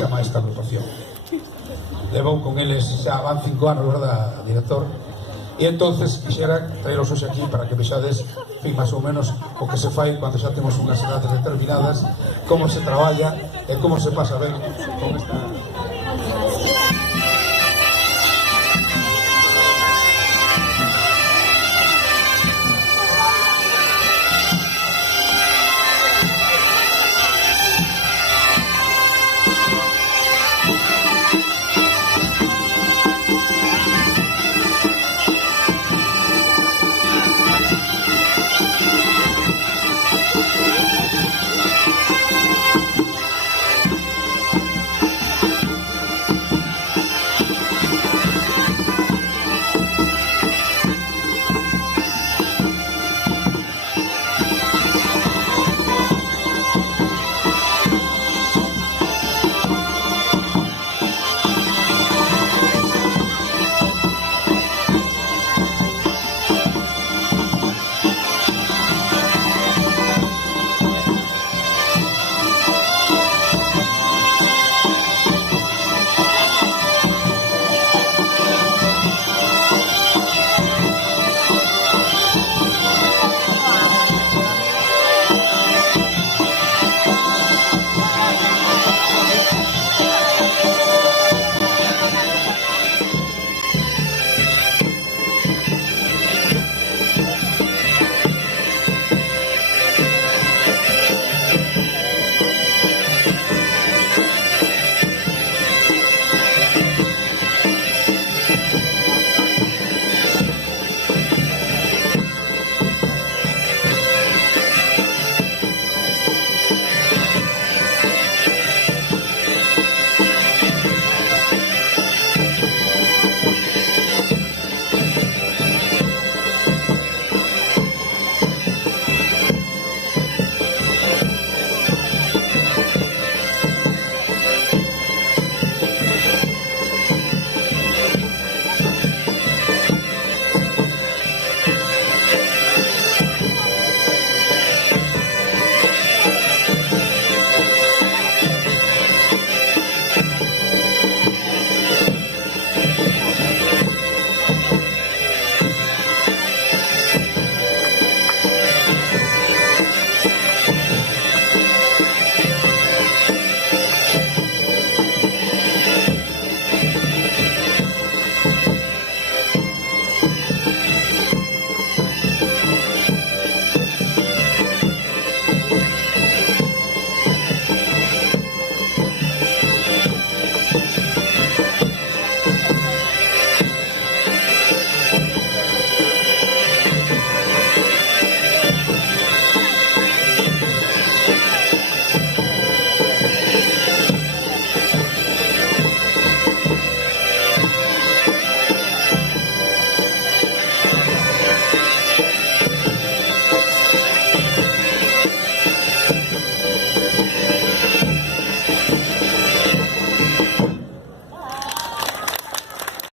Chama esta agrupación. Levou con eles xa van 5 anos, verdad, director? E entonces quixera traeros hoxe aquí para que vexades, fin, máis ou menos o que se fai cando xa temos unhas edades determinadas, como se traballa e como se pasa ben con esta